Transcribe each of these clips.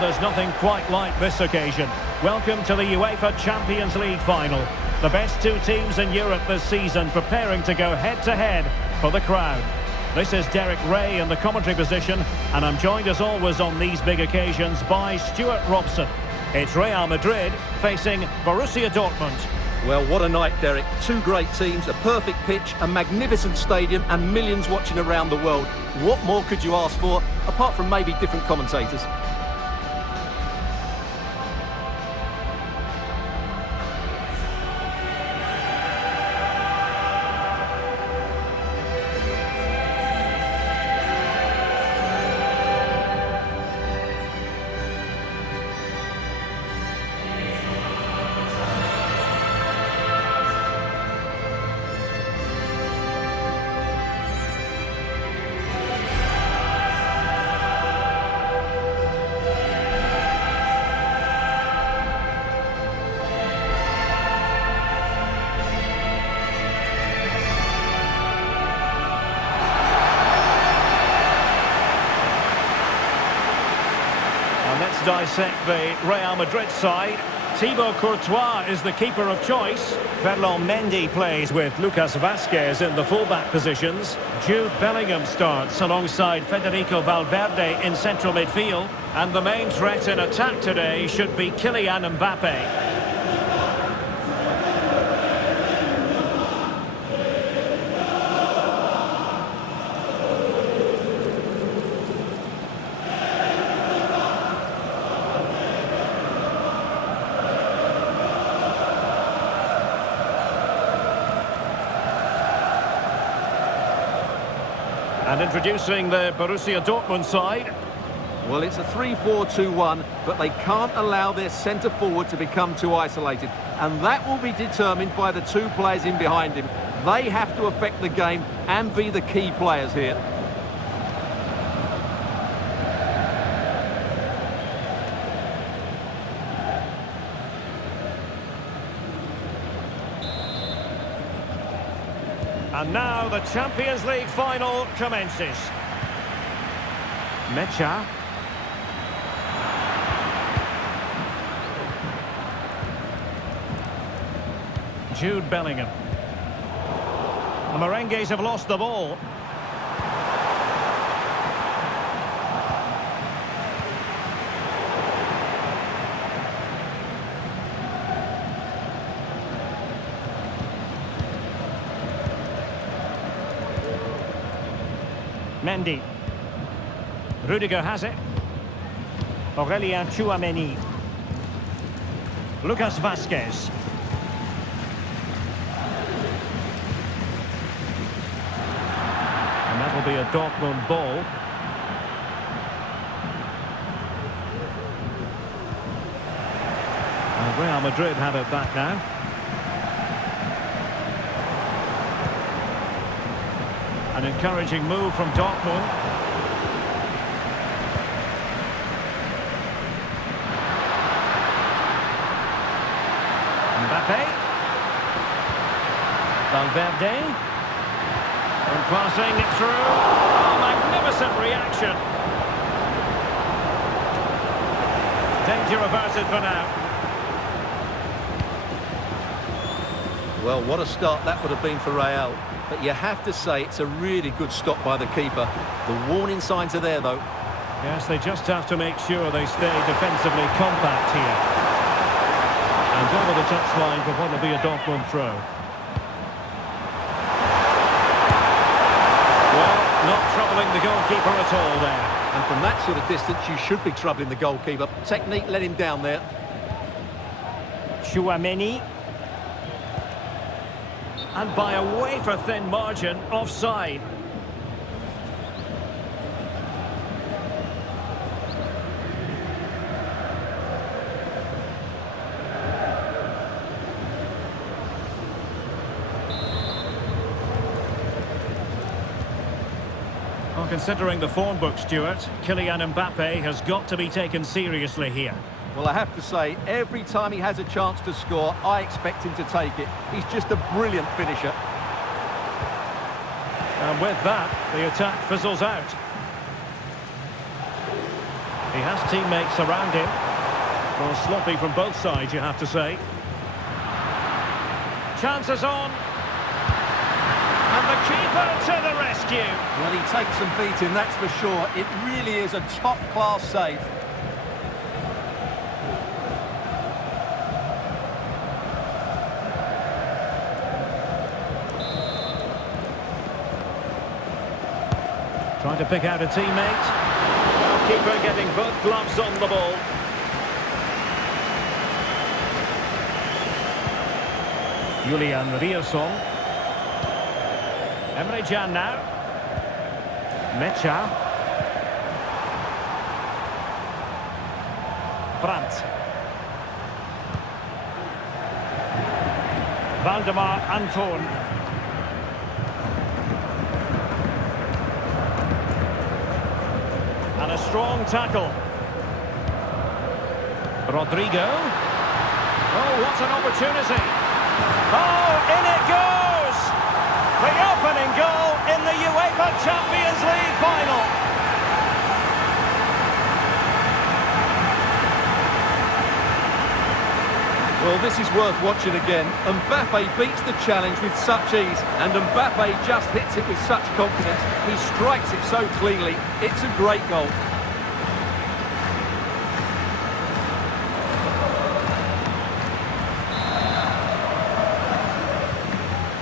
there's nothing quite like this occasion. Welcome to the UEFA Champions League final. The best two teams in Europe this season preparing to go head-to-head for the crown. This is Derek Ray in the commentary position, and I'm joined as always on these big occasions by Stuart Robson. It's Real Madrid facing Borussia Dortmund. Well, what a night, Derek. Two great teams, a perfect pitch, a magnificent stadium, and millions watching around the world. What more could you ask for, apart from maybe different commentators? Let's dissect the Real Madrid side. Thibaut Courtois is the keeper of choice. Ferland Mendy plays with Lucas Vazquez in the fullback positions. Jude Bellingham starts alongside Federico Valverde in central midfield. And the main threat in attack today should be Kylian Mbappe. And introducing the Borussia Dortmund side. Well, it's a 3-4-2-1, but they can't allow their centre-forward to become too isolated. And that will be determined by the two players in behind him. They have to affect the game and be the key players here. And now the Champions League final commences. Mecha. Jude Bellingham. The Merengues have lost the ball. Mendy. Rudiger has it. Aurelien Tchouameni. Lucas Vazquez. And that will be a Dortmund ball. And Real Madrid have it back now. An encouraging move from Dortmund. Mbappe. Valverde. And passing it through. Oh, magnificent reaction. Danger averted for now. Well, what a start that would have been for Real. But you have to say it's a really good stop by the keeper. The warning signs are there, though. Yes, they just have to make sure they stay defensively compact here. And over the touchline for what will be a Dortmund throw. Well, not troubling the goalkeeper at all there. And from that sort of distance, you should be troubling the goalkeeper. Technique let him down there. Tchouameni. And by a wafer-thin margin, offside. Well, considering the form book, Stuart, Kylian Mbappe has got to be taken seriously here. Well, I have to say, every time he has a chance to score, I expect him to take it. He's just a brilliant finisher. And with that, the attack fizzles out. He has teammates around him. Well, sloppy from both sides, you have to say. Chances on. And the keeper to the rescue. Well, he takes some beating, that's for sure. It really is a top-class save. Trying to pick out a teammate. Well, keeper getting both gloves on the ball. Julian Rierson. Emre Can now. Mecha. Brandt. Valdemar Anton. And a strong tackle. Rodrigo. Oh, what an opportunity. Oh, in it goes! The opening goal in the UEFA Champions League final. Well, this is worth watching again. Mbappe beats the challenge with such ease, and Mbappe just hits it with such confidence. He strikes it so cleanly. It's a great goal.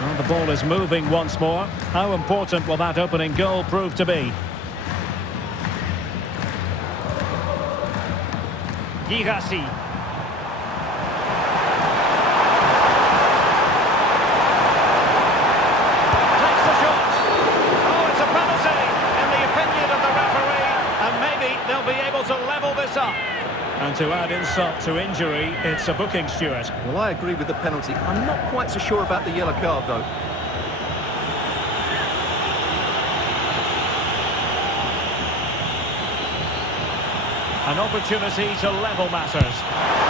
Well, the ball is moving once more. How important will that opening goal prove to be? Girassi. They'll be able to level this up. And to add insult to injury, it's a booking, Stuart. Well, I agree with the penalty. I'm not quite so sure about the yellow card, though. An opportunity to level matters.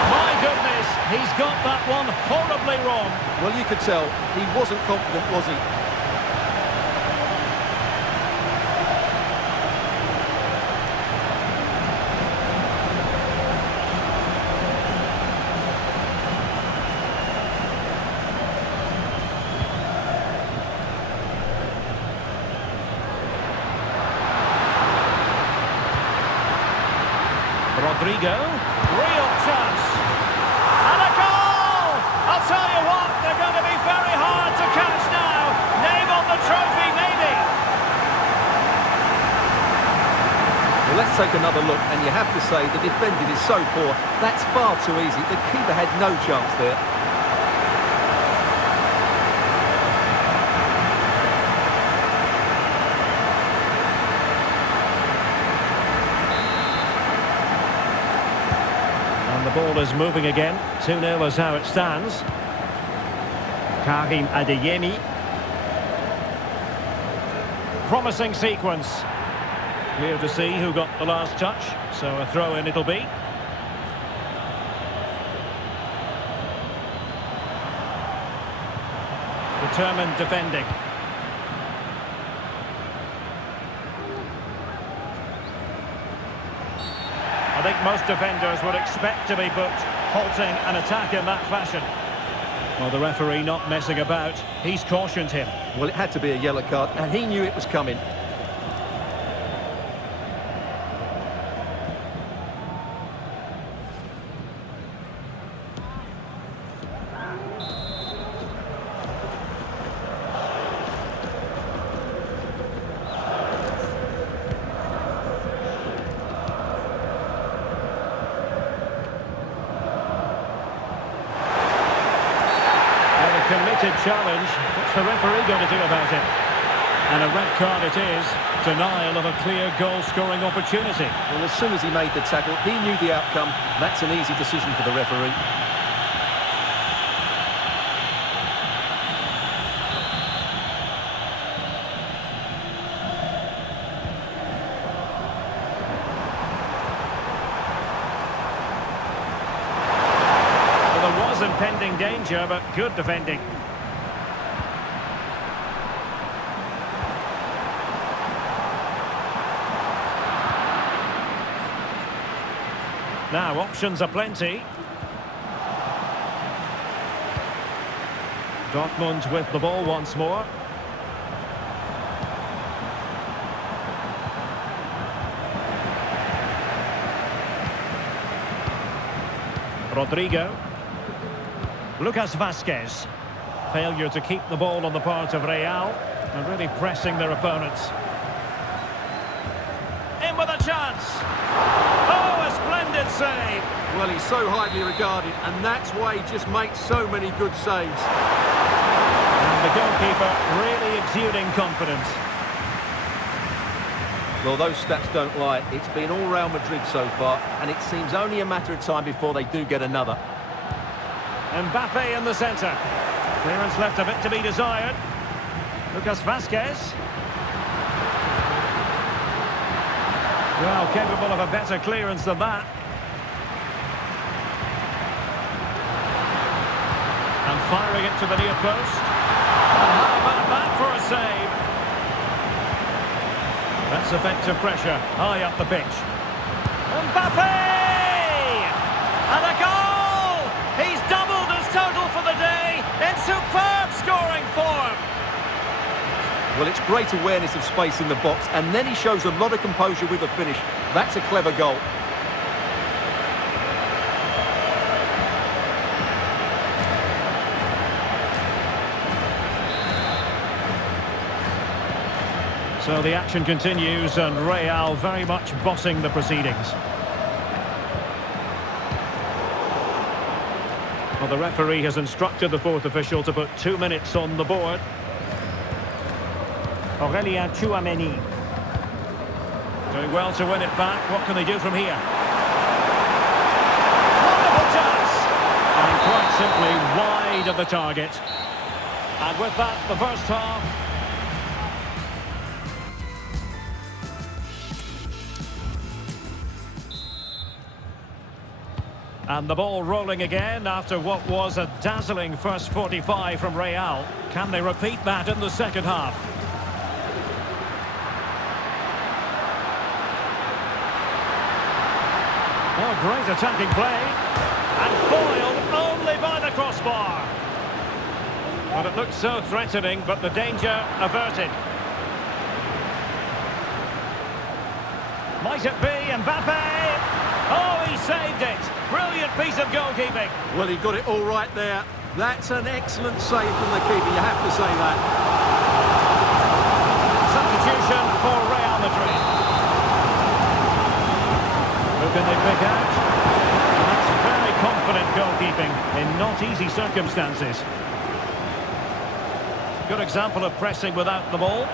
My goodness, he's got that one horribly wrong. Well, you could tell he wasn't confident, was he? Rodrigo, real chance, and a goal! I'll tell you what, they're going to be very hard to catch now. Name on the trophy, maybe. Well, let's take another look, and you have to say the defending is so poor. That's far too easy. The keeper had no chance there. The ball is moving again. 2-0 is how it stands. Karim Adeyemi. Promising sequence. Clear to see who got the last touch. So a throw-in it'll be. Determined defending. I think most defenders would expect to be booked, halting an attack in that fashion. Well, the referee not messing about. He's cautioned him. Well, it had to be a yellow card, and he knew it was coming. Committed challenge. What's the referee going to do about it? And a red card it is. Denial of a clear goal-scoring opportunity. Well, as soon as he made the tackle, he knew the outcome. That's an easy decision for the referee. Impending danger, but good defending. Now, options are plenty. Dortmund with the ball once more. Rodrigo. Lucas Vazquez. Failure to keep the ball on the part of Real. And really pressing their opponents. In with a chance. Oh, a splendid save. Well, he's so highly regarded, and that's why he just makes so many good saves. And the goalkeeper really exuding confidence. Well, those stats don't lie. It's been all Real Madrid so far, and it seems only a matter of time before they do get another. Mbappe in the centre. Clearance left a bit to be desired. Lucas Vazquez. Well, capable of a better clearance than that. And firing it to the near post. And how about that for a save? That's effective pressure, high up the pitch. Mbappe! And a goal! He's doubled his total for the day in superb scoring form. Well, it's great awareness of space in the box, and then he shows a lot of composure with the finish. That's a clever goal. So the action continues, and Real very much bossing the proceedings. Well, the referee has instructed the fourth official to put 2 minutes on the board. Aurelien Tchouameni. Doing well to win it back. What can they do from here? Wonderful chance! And quite simply wide of the target. And with that, the first half. And the ball rolling again after what was a dazzling first 45 from Real. Can they repeat that in the second half? Oh, great attacking play. And foiled only by the crossbar. Well, it looked so threatening, but the danger averted. Might it be Mbappe? Oh, he saved it. Brilliant piece of goalkeeping. Well, he got it all right there. That's an excellent save from the keeper, you have to say that. Substitution for Real Madrid. Who can they pick out? And that's very confident goalkeeping in not easy circumstances. Good example of pressing without the ball.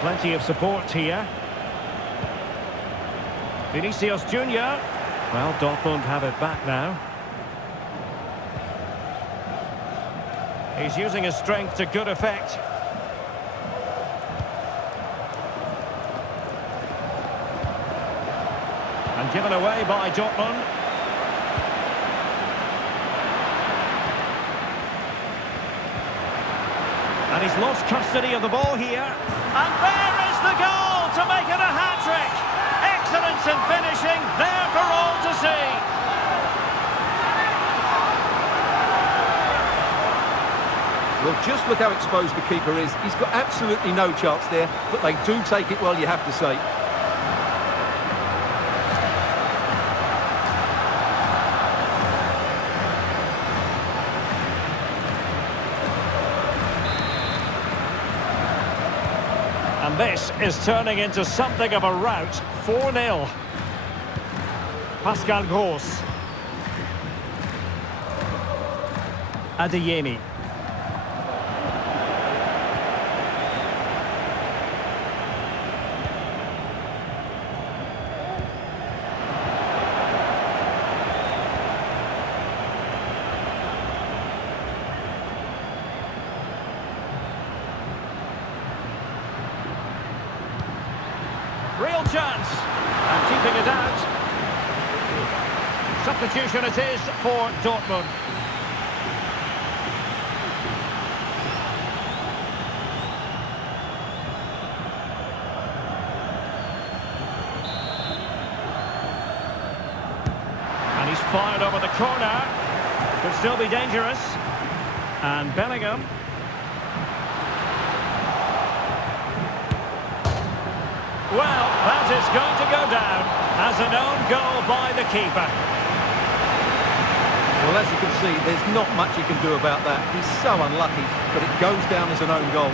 Plenty of support here. Vinicius Junior. Well, Dortmund have it back now. He's using his strength to good effect. And given away by Dortmund. And he's lost custody of the ball here. And there is the goal to make it a hat-trick. Excellence in finishing, there for all to see. Well, just look how exposed the keeper is. He's got absolutely no chance there, but they do take it well, you have to say. And this is turning into something of a rout. 4-0. Pascal Gross. Adeyemi. Real chance. And keeping it out. Substitution it is for Dortmund. with a corner. Could still be dangerous. And Bellingham. Well, that is going to go down as an own goal by the keeper. Well, as you can see, there's not much he can do about that. He's so unlucky, but it goes down as an own goal.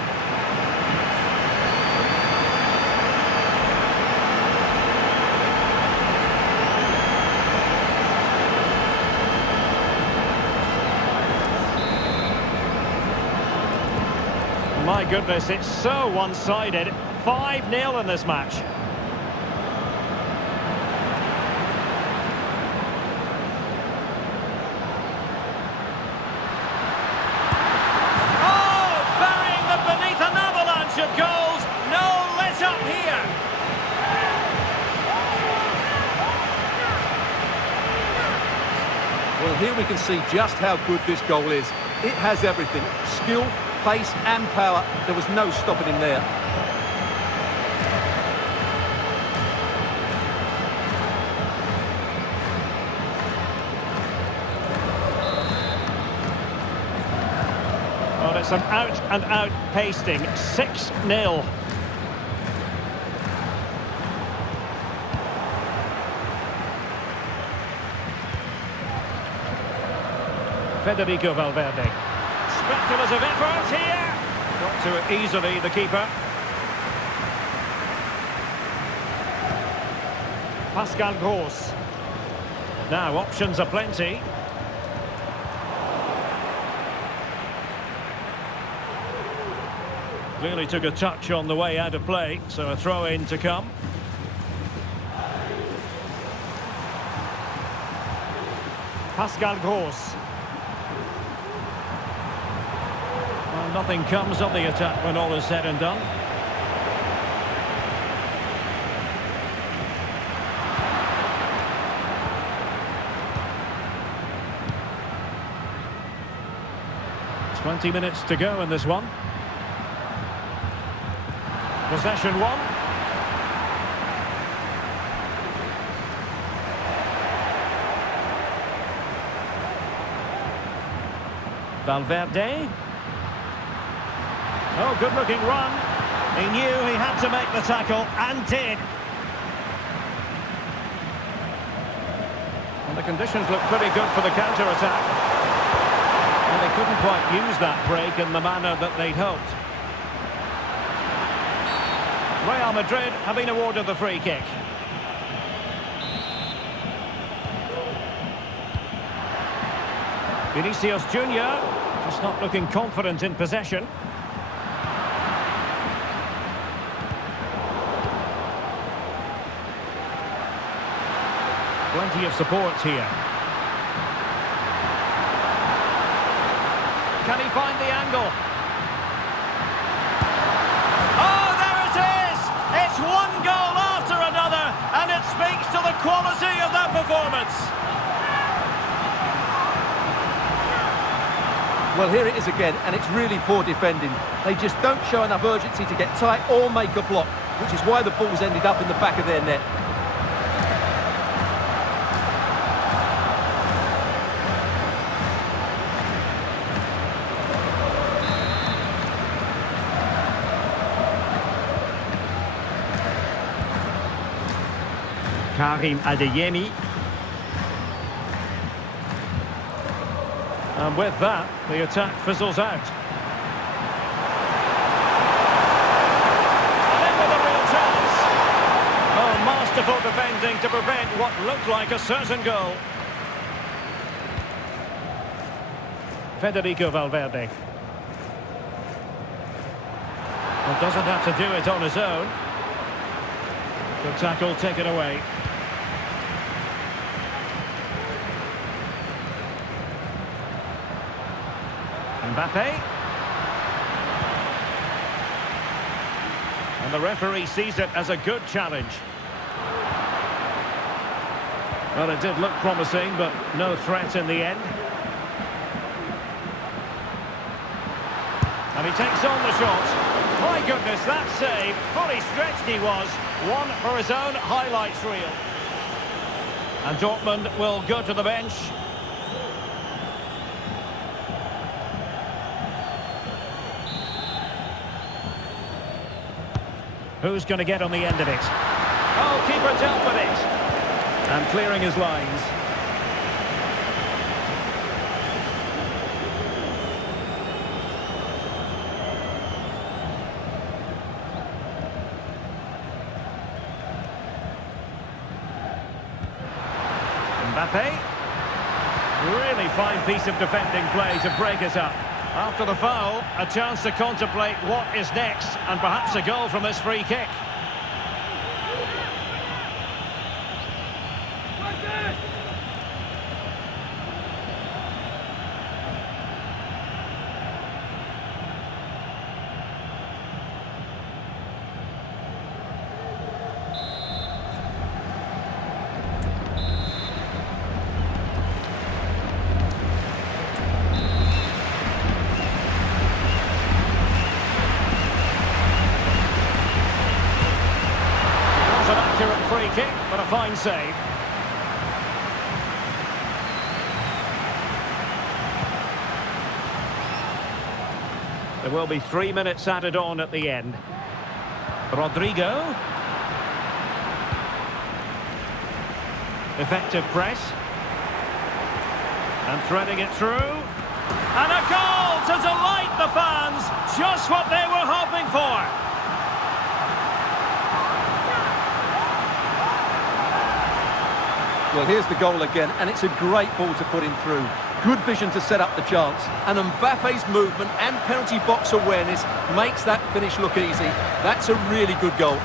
My goodness, it's so one-sided. 5-0 in this match. Oh, burying them beneath an avalanche of goals. No let up here. Well, here we can see just how good this goal is. It has everything. Skill, pace and power. There was no stopping him there. Well, it's an out-and-out pasting. 6-0. Federico Valverde. Speculative effort here. Got to it easily, the keeper. Pascal Gross. Now, options are plenty. Clearly took a touch on the way out of play, so a throw-in to come. Pascal Gross. Well, nothing comes of the attack when all is said and done. "20 minutes to go in this one. Possession one. Valverde. Oh, good-looking run. He knew he had to make the tackle, and did. And the conditions look pretty good for the counter-attack. And they couldn't quite use that break in the manner that they'd hoped. Real Madrid have been awarded the free kick. Vinicius Junior just not looking confident in possession. Plenty of support here. Can he find the angle? One goal after another, and it speaks to the quality of that performance. Well, here it is again, and it's really poor defending. They just don't show enough urgency to get tight or make a block, which is why the ball's ended up in the back of their net. Karim Adeyemi. And with that, the attack fizzles out. And in with a real chance. Oh, masterful defending to prevent what looked like a certain goal. Federico Valverde. Well, doesn't have to do it on his own. Good tackle taken away. Mbappe. And the referee sees it as a good challenge. Well, it did look promising, but no threat in the end. And he takes on the shot. My goodness, that save. Fully stretched he was. One for his own highlights reel. And Dortmund will go to the bench Who's going to get on the end of it? Oh, keeper dealt with it. And clearing his lines. Mbappe. Really fine piece of defending play to break it up. After the foul, a chance to contemplate what is next, and perhaps a goal from this free kick. Free kick, but a fine save. There will be 3 minutes added on at the end. Rodrigo. Effective press. And threading it through. And a goal to delight the fans. Just what they were hoping for. Well, here's the goal again, and it's a great ball to put him through. Good vision to set up the chance, and Mbappe's movement and penalty box awareness makes that finish look easy. That's a really good goal.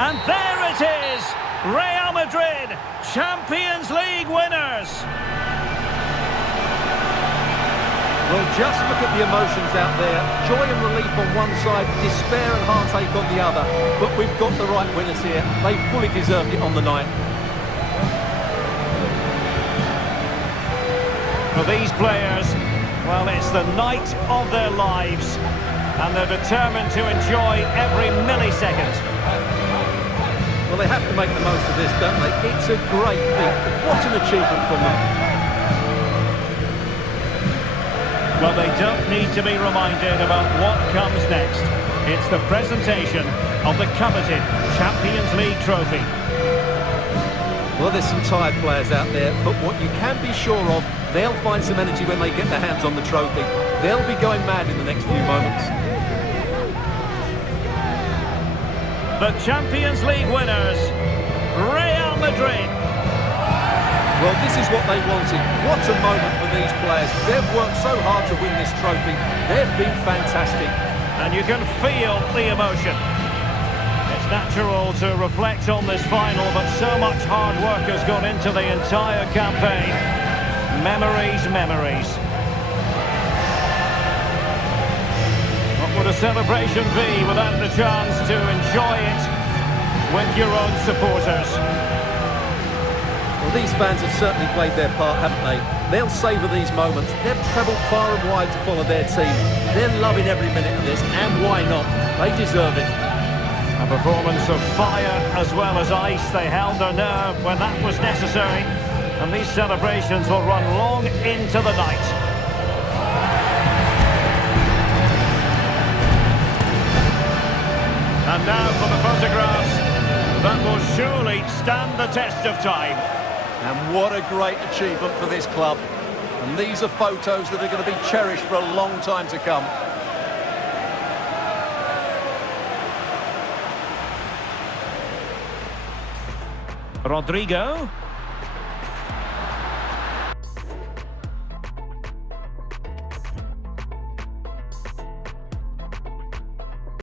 And there it is! Real Madrid, Champions League winners! Well, just look at the emotions out there. Joy and relief on one side, despair and heartache on the other. But we've got the right winners here. They fully deserved it on the night. For these players, well, it's the night of their lives. And they're determined to enjoy every millisecond. Well, they have to make the most of this, don't they? It's a great feat. What an achievement from them. Well, they don't need to be reminded about what comes next. It's the presentation of the coveted Champions League trophy. Well, there's some tired players out there, but what you can be sure of, they'll find some energy when they get their hands on the trophy. They'll be going mad in the next few moments. The Champions League winners, Real Madrid. Well, this is what they wanted. What a moment for these players. They've worked so hard to win this trophy. They've been fantastic. And you can feel the emotion. It's natural to reflect on this final, but so much hard work has gone into the entire campaign. Memories, memories. What would a celebration be without the chance to enjoy it with your own supporters? Well, these fans have certainly played their part, haven't they? They'll savour these moments. They've travelled far and wide to follow their team. They're loving every minute of this, and why not? They deserve it. A performance of fire as well as ice. They held their nerve when that was necessary. And these celebrations will run long into the night. And now for the photographs that will surely stand the test of time. And what a great achievement for this club. And these are photos that are going to be cherished for a long time to come. Rodrigo.